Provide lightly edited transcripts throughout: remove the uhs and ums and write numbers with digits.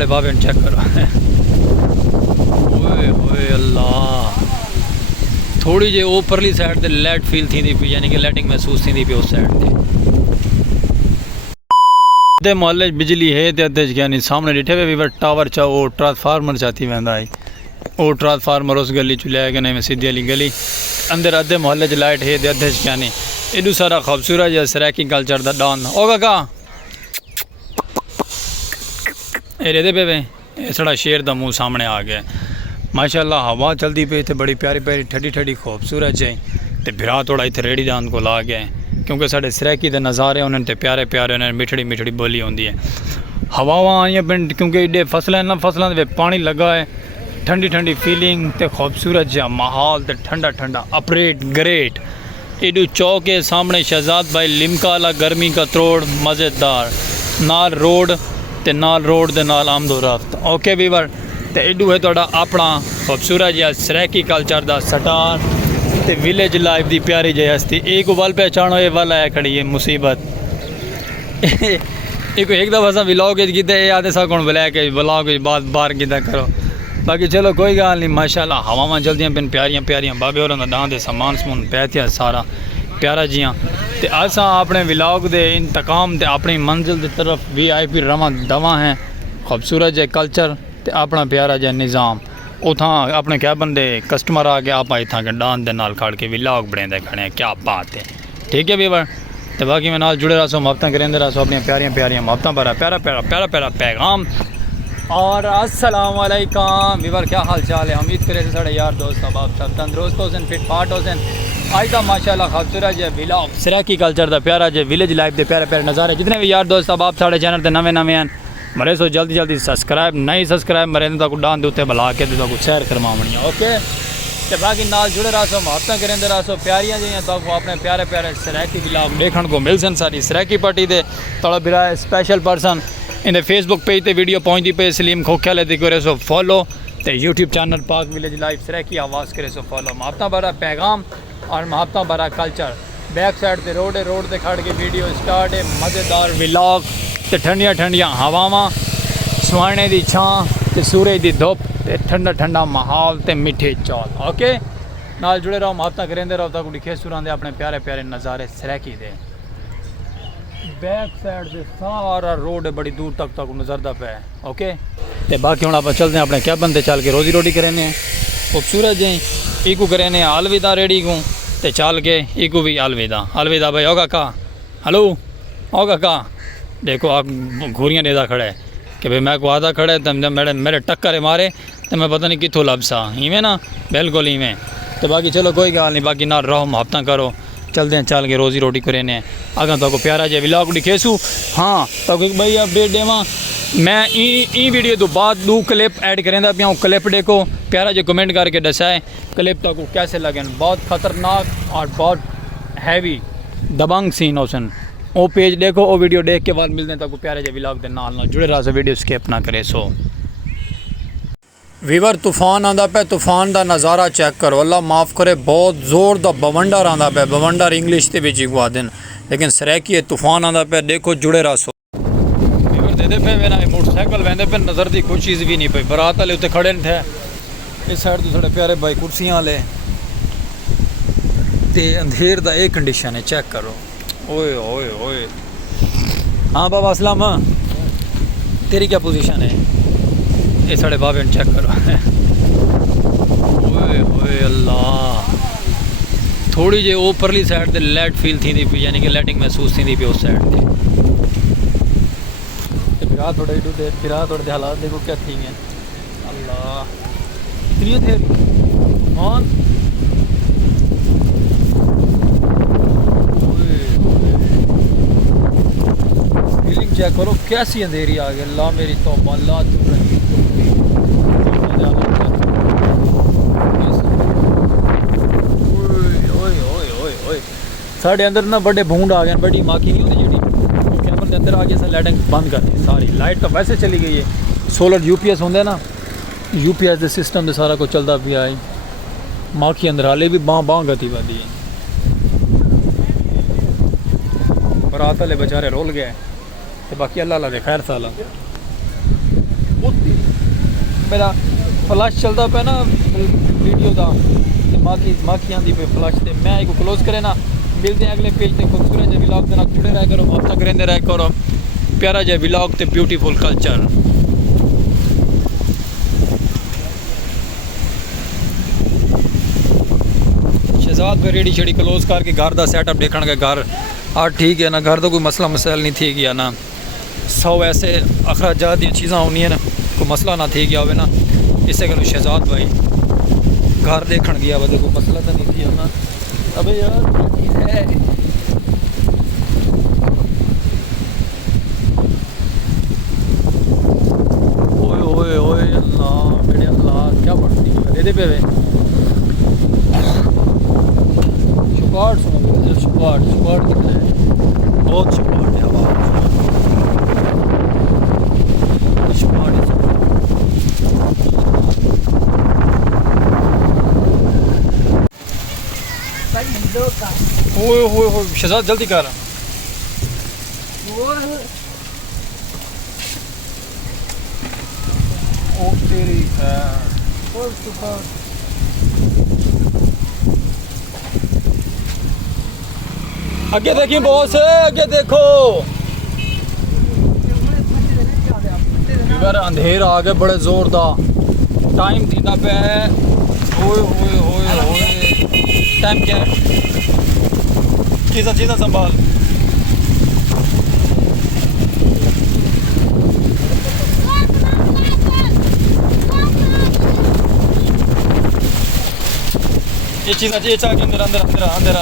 साढ़े बाबे चेक करो ओए ओए अल्लाह थोड़ी जी ऊपरली साइड ते लाइट फील थी पी यानी कि लाइटिंग महसूस थी पी उस साइड ते अद्धे मोहल्ले बिजली है तो अद्धे क्या नहीं सामने डिठे हुए भी टावर चा वो ट्रांसफार्मर चाहती वेंदा है वो ट्रांसफार्मर उस गली च लिया कि नहीं सीधी वाली गली अंदर अद्धे मोहल्ले च लाइट है तो अद्धे क्या नहीं एडू सारा खूबसूरत जहा सराकी कल्चर का डांस ओ काका रेदे पे ये साड़ा शेर का मुँह सामने आ गया माशाल्लाह हवा चलती पई तो बड़ी प्यारी प्यारी ठंडी ठंडी खूबसूरत है तो बिरा थोड़ा इतने रेड़ी दान को ला गया क्योंकि साढ़े सराकी के नज़ारे उन्होंने तो प्यारे प्यारे उन्होंने मिठड़ी मिठड़ी बोली होती है हवावां आइया पिंड क्योंकि एडे फसलें ना फसलों के पानी लगा है ठंडी ठंडी फीलिंग तो खूबसूरत जहा माहौल तो ठंडा ठंडा अपरेट ग्रेट एडू चौक के सामने शहजाद भाई लिमका वाला गर्मी का त्रोड़ मज़ेदार नाल रोड ते नाल रोड दे नाल आमदोरफ्त ओके वीवर तो एडू है थोड़ा अपना खूबसूरत जहा सराकी कल्चर का सटार ते विलेज लाइफ की प्यारी जही हस्ती एक वल पहचानो ये वल है खड़ी है मुसीबत एक दफ़ा असा व्लॉग कीते आते सा कौन बुलाया कि व्लॉग बात बार किदा करो बाकी चलो कोई गल नहीं माशाल्लाह हवावां चलदियां पिन प्यारियां प्यारियां बाबे होरां दा दां दे समान समून पैथिया सारा प्यारा जियां ते असां अपने व्लॉग दे इंतकाम ते अपनी मंजिल की तरफ VIP रवां दवा हैं खूबसूरत जहा कल्चर ते अपना प्यारा जहा निज़ाम उथां अपने क्या बंदे कस्टमर आ गया आप इतना के डांस दे नाल खड़ के व्लॉग बने खड़े क्या बात है ठीक है वीवर तो बाकी मैं नाल जुड़े रहो मोहब्बत करेंदे रहो अपनी प्यारियां प्यारियां मोहब्बत भरा प्यारा प्यारा प्यारा प्यारा पैगाम और अस्सलाम वालेकुम वीवर क्या हाल चाल है उम्मीद करें साढ़े यार दोस्त अब सब तंदुरुस्त हो फिट फाट हो आज का माशाल्लाह खूबसूरत जो व्लॉग सराकी कल्चर का प्यारा जो विलेज लाइफ के प्यारे प्यारे नज़ारे जितने भी यार दोस्त अब आप साढ़े चैनल पर नवे नवे हैं मरे सो जल्दी जल्दी सब्सक्राइब नहीं सब्सक्राइब मरे तक डांस उत्ते बुला के सैर करवावनी ओके तो बाकी नाल जुड़े रहो मोहब्बत करेंदे रहो प्यारियां जी तो अपने प्यारे प्यारे सराकी व्लॉग देखने को मिल सन सारी सराकी पार्टी के थोड़ा बिरा special person in Facebook page ते वीडियो पहुँचती पे सलीम खोख्या लेते करे सो फॉलो तो यूट्यूब चैनल पाक विलेज लाइफ सराकी आवाज़ करे सो फॉलो मोहब्बत भरा पैगाम और मोहब्बत भरा कल्चर बैक साइड से रोड से खड़ के वीडियो स्टार्ट है मज़ेदार व्लॉग तो ठंडिया ठंडिया हवावां सुहाने की छां तो सूरज की धुप तो ठंडा ठंडा माहौल तो मिठे चौल ओके नाल जुड़े रहो मोहब्बत करेंदे रहो तक दिखे सुरां दे अपने प्यारे प्यारे नज़ारे सराकी दे बैक साइड से सारा रोड बड़ी दूर तक नजरदा पे ओके तो बाकी हम आप चलते हैं अपने क्या बनते चल के रोजी रोटी करें खूबसूरत जी इकू करें अलविदा रेडी को तो चल के इकू भी अलविदा भाई होगा का हेलो होगा का देखो आप घूरियाँ देदा खड़ा है कि भाई मैं को आधा खड़ा है तो मेरे टक्कर मारे तो मैं पता नहीं कितों लभसा इवें ना बिल्कुल इवें तो बाकी चलो कोई गल नहीं बाकी ना रहो मोहब्बत करो चलते हैं चल के रोजी रोटी करें अगर तो प्यारा जहा व्लॉग दिखेसू हाँ तो भाई अपडेट देवा मैं ई वीडियो तो बाद दो क्लिप ऐड करें पिया क्लिप देखो प्यारा जो कमेंट करके दसाए क्लिप तो कैसे लगे बहुत ख़तरनाक और बहुत हैवी दबंग सीन होसन वो पेज देखो वो वीडियो देख के बाद मिलते हैं तो प्यारे जो व्लॉग के नाल जुड़े रहा से वीडियो स्किप ना करे सो वीवर तूफान आंदा पे तूफान का नज़ारा चेक करो अल्लाह माफ़ करे बहुत जोर का बवंडर आंदा पे बवंडर इंग्लिश के बिच गवा दिन लेकिन सराकी तूफान आंदा पे देखो जुड़े रहा सो वीवर दे पे मेरा मोटरसाइकिल वहदे पे नज़र की कोई चीज़ भी नहीं पई बरात वाले उत्ते खड़े थे इस साइड तो साढ़े प्यारे भाई कुर्सियाँ वाले ते अंधेर का एक कंडीशन है चेक करो ओए ओए ओए हाँ बाबा अस्सलाम तेरी क्या पोजीशन है ये साढ़े बाबे चेक करो ओए ओए अल्लाह थोड़ी जी ऊपरली साइड से लाइट फील थी पी यानी कि लाइटिंग महसूस थी पी उस साइड से फिर थोड़े हालात देखो क्या थी हैं अल्लाह इतनी थे कौन फीलिंग चेक करो कैसी अंधेरी आ गई अल्लाह मेरी तौबा अल्लाह तू रही साढ़े अंदर ना बड़े भूंड आ गए बड़ी माखी नहीं होती जी कैमरे के अंदर आ गया लाइटिंग बंद कर दी सारी लाइट तो वैसे चली गई है सोलर UPS होंगे ना UPS के सिस्टम से सारा कुछ चलता पिया है माखी अंदर हाले भी बाँ गति बदी है बरात वाले बेचारे रोल गए तो बाकी अल्लाह दे खैर साला मेरा फ्लैश चलता पे ना वीडियो का माखी आँदी पे फ्लैश से मैं एक क्लोज करे ना। मिलते हैं अगले पेज से खूबसूरत जे व्लॉग के नाल जुड़े रह करो, हफ्ता करेंदे रह करो। प्यारा जे व्लॉग ते ब्यूटीफुल कल्चर। शहजाद पे रेडी शेडी क्लोज करके घर का सैटअप देखण के घर ठीक है ना, घर तो कोई मसला मसाइल नहीं थी गया ना। 100 ऐसे अखराजात दी चीज़ां होनी ना, कोई मसला ना थी गया हो ना। इससे करो शहजाद भाई घर देखण गया वजह कोई मसला तो नहीं थी ना। अबे यार है ओए ओए ओए अल्लाह मेरे अल्लाह क्या बढ़ती है दे पे शुपाट सुनो शुपाट शुपाट कितना है, बहुत शुपाट है हवा शुपाट है। ओए ओए ओए शहजाद जल्दी कर। ओ तेरी आगे देखिए बॉस, आगे देखो यार अंधेरा आ गया बड़े जोरदार। टाइम दीदा पे है। ओए ओए ओए ओए टाइम क्या है? चीज़ा चीज़ा संभाल। ये चीज़ा ये चाह के अंदर अंदर अंदर अंदर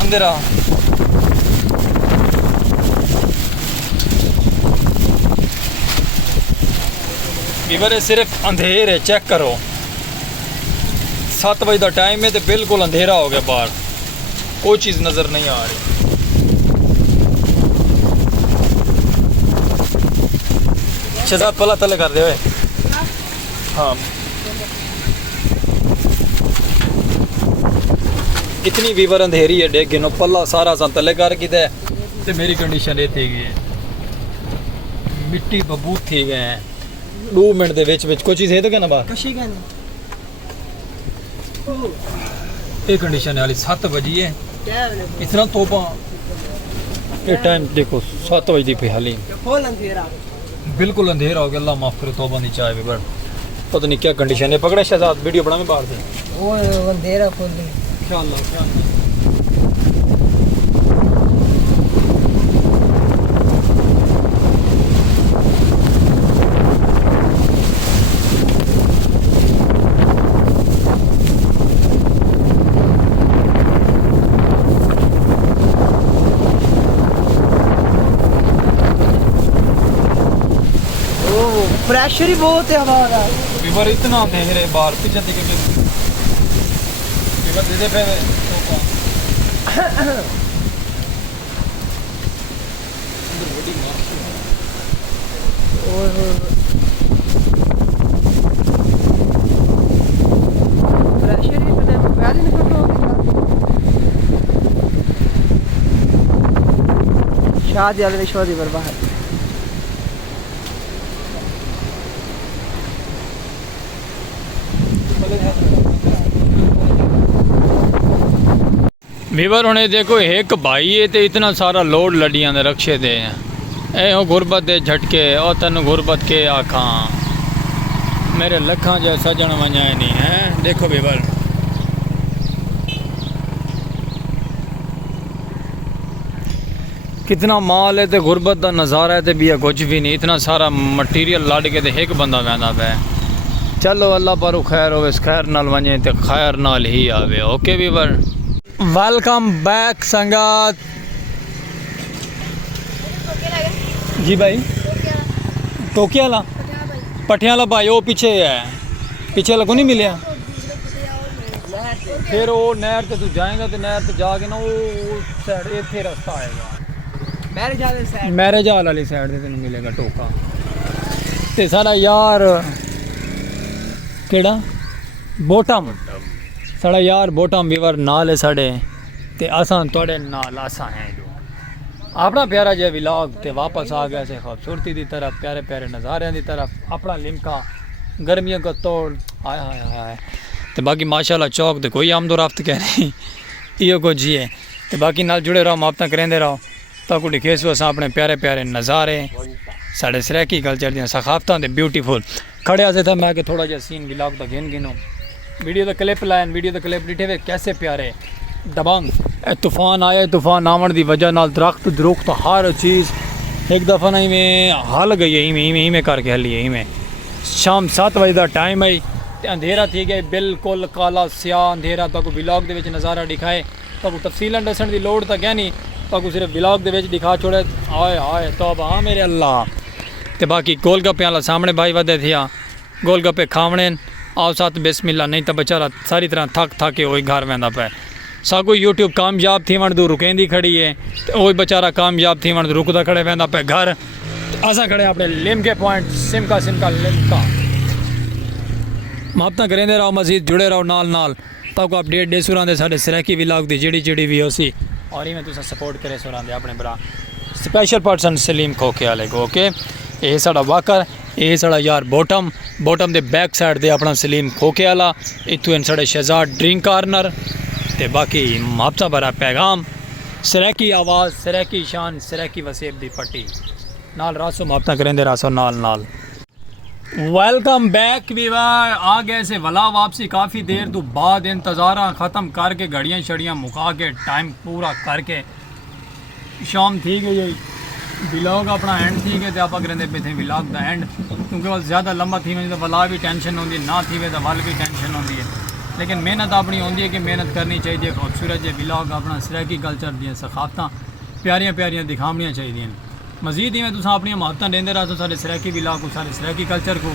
अंदर आ। वीवर सिर्फ अंधेर है, चेक करो 7 बजे का टाइम है तो बिल्कुल अंधेरा हो गया, बाहर कोई चीज़ नज़र नहीं आ रही। शहजाद पला तले कर दे। हाँ इतनी वीवर अंधेरी है डेग गिनो पल्ला सारा सा तले कर कि ते मेरी कंडीशन ये थी गई है मिट्टी बबूत थी गए हैं 2 मिनट दे विच कोई चीज़ है तो क्या ना बात ये कंडीशन वाली 7 बजी है इतना तोबा ये टाइम देखो 7 बजे पे हाली बिल्कुल अंधेरा हो गया। अल्लाह माफ़ करे तोबा नहीं चाहे भी बट पता नहीं क्या कंडीशन है। पकड़े शहजाद वीडियो बना में बाहर से वो अंधेरा खोल दे इंशाअल्लाह। प्रेशर ही बहुत है हमारा। वीवर इतना देख रहे बाहर पीछे देखे वीवर दे पे प्रेशर ही पता पहले निकल हो शादी वाले शादी बर्बाद। वीवर हुणे देखो एक भाई है तो इतना सारा लोड लड़ियां दे रक्शे दे ए हो गुरबत दे झटके और तेन गुरबत के आखा मेरे लखा जो सजन वजाए नहीं है। देखो वीवर कितना माल है तो गुरबत का नज़ारा है तो भी कुछ भी नहीं। इतना सारा मटीरियल लड़ के तो एक बंदा वहदा पे। चलो अल्लाह पर खैर हो खैर नाल वजे तो खैर नाल ही आवे। ओके वीवर वेलकम बैक संगत जी भाई टोकिया ला पटियाला भाई वो पीछे है पीछे लगो नहीं मिले फिर वो नहर से तू जाएगा तो नहर से जाके ना वो साइड इतने रास्ता आएगा मैरिज हाल वाली साइड से तेन मिलेगा टोका ते सारा यार केड़ा बोटम साड़ा यार बोटम वीवर नाल है साढ़े ते असां थोड़े नाल असां हैं जो अपना प्यारा जो व्लॉग ते वापस आ गया से खूबसूरती की तरफ प्यारे प्यारे नज़ारे की तरफ अपना लिमका गर्मियों का तोड़ हाय हाय हाय। तो बाकी माशाल्लाह चौक तो कोई आमदोरफ्त कह नहीं इो कुछ जी है। तो बाकी नाल जुड़े रहो, मुहब्बतां करेंदे रहो, ताकि दिखेसो असां अपने प्यारे प्यारे नज़ारे साढ़े सराकी कल्चर दी सखाफतां दे ब्यूटीफुल खड़े आसे था। मैं कि थोड़ा जिहा सीन विलाग दा गिनो वीडियो दा क्लिप लाइन, वीडियो दा क्लिप डिठे वे कैसे प्यारे दबंग। तूफान आया, तूफान आवन दी वजह नाल दरख्त दरुख्त हर चीज़ एक दफ़ा ना इवें हल गई है, इवें करके हली है। इवें शाम 7 बजे का टाइम है तो अंधेरा थी गया बिल्कुल काला स्याह अंधेरा। तो विलाग दे विच नज़ारा दिखाए तो तफसीलन दसन की लोड़ तो क्या नहीं, तो सिर्फ विलाग दे विच दिखा छोड़े। आए हाय तौबा हाँ मेरे अल्लाह। तो बाकी गोलगप्पे वाला सामने भाई वधे थिया, गोलगप्पे खावने आओ साथ बिस्मिल्लाह, नहीं तो बेचारा सारी तरह थक के वही घर वेंदा पे। सागो यूट्यूब कामयाब थी वण तू रुकेंदी खड़ी है, तो वही बेचारा कामयाब थी वण रुकदा खड़े वेंदा पे घर। असा खड़े अपने लिमके पॉइंट सिमका लिमका। मुहब्बतां करेंदे रहो, मज़ीद जुड़े रहो नाल ताकि अपडेट दे सुरांदे साढ़े सराकी विलाग दी जेड़ी भी होसी और इवें तुसां सपोर्ट करे सुरांदे अपने भरा स्पेशल पर्सन सलीम खोखे वाले को। ओके ये साड़ा वाकर, ये साड़ा यार बॉटम दे बैक साइड दे अपना सलीम खोखे वाला, इत्थों इन साढ़े शहजाद ड्रिंक कॉर्नर। ते बाकी मुहब्बतां भरा पैगाम, सराकी आवाज़, सराकी शान, सराकी वसेब दी पट्टी नाल रासो मुहब्बतां करेंदे रासो नाल। Welcome back Weaver. आ गए से वला वापसी काफ़ी देर तो बाद इंतज़ारा ख़त्म करके घड़ियाँ शड़ियाँ मुका के टाइम पूरा करके शाम थी गई। विलाग अपना एंड थी गए तो आप करेंदे पे थे विलाग का एंड, क्योंकि वह ज़्यादा लंबा थी वही तो वला भी टेंशन होती है, ना थी वे तो वल भी टेंशन होती है। लेकिन मेहनत अपनी होती है कि मेहनत करनी चाहिए। खूबसूरत जो विलाग अपना सराकी कल्चर दी सखाफतां प्यारियां दिखावनियाँ चाहिए। मजीद ही में तुम अपनी मुहब्बतां देंदे रहो सारे सराकी विलाग को, सारे सराकी कल्चर को।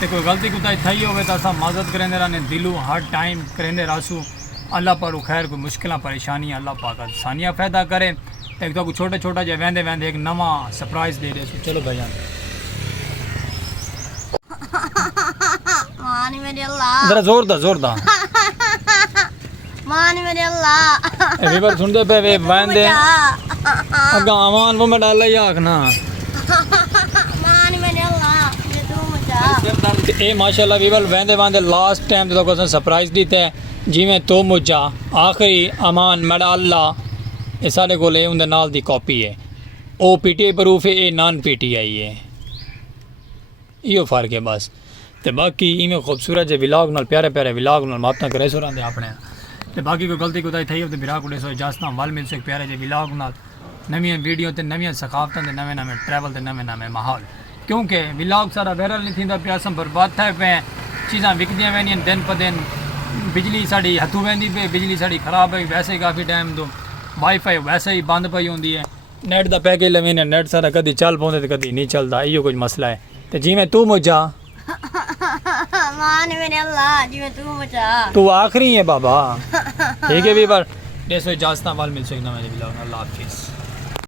तो कोई गलती कुताही थी हो तो असा मदद करेंदे रहने दिलों हर टाइम करेंदे रासू। अल्लाह पर खैर कोई मुश्किल परेशानी अल्लाह पाक आसानियाँ पैदा करे। तो एक तो छोटा जो वेंदे एक नवा सरप्राइज़ दे दे। चलो भैया जरा जोर दा मान मेरे अल्लाह वीवर सुनते पे वे वेंदे अगा आवान वो मैं डाला ही आखना मान मेरे अल्लाह ये तू मुझा ए माशाल्लाह वीवर वेंदे लास्ट टाइम तो को सरप्राइज दी थे जिवें तो मुझा आखिरी अमान मेरा अल्लाह ये सारे को उनके नाल दी कॉपी है। ओ पीटीआई प्रूफ है, ये नॉन पीटीआई है, यो फर्क है बस। तो बाकी इवें खूबसूरत जो विलाग नाल प्यारे विलाग नाल मुहब्बतां करे सुरांदे अपने। तो बाकी कोई गलती कोताही थी हो तो बिरा को सो इजाजत वल मिल सके प्यारे जे विलाग नाल नवीं वीडियो ते नवीं सखाफतां ते नवे ट्रैवल ते नवे माहौल। क्योंकि विलाग सारा वायरल नहीं थींदा पिया, असां बर्बाद थे पे, चीज़ां विकदियां वैनियां दिन प दिन। बिजली साड़ी हथों वेंदी पे, बिजली साड़ी खराब है वैसे ही काफ़ी टाइम तो, वाईफाई वैसे ही बंद पई होंदी है, नेट का पैकेज लवेने नेट सारा कभी चल पाते तो कभी नहीं चलता, इहो कुछ मसला है। तो जिवें तू मुझा मान मेरे अल्लाह जिवें तू मुझा तू आखिरी है बाबा। ठीक है भी पर 150 इजाजत वाल मिल सके ना मेरे बिलाग। अल्लाह हाफिज़।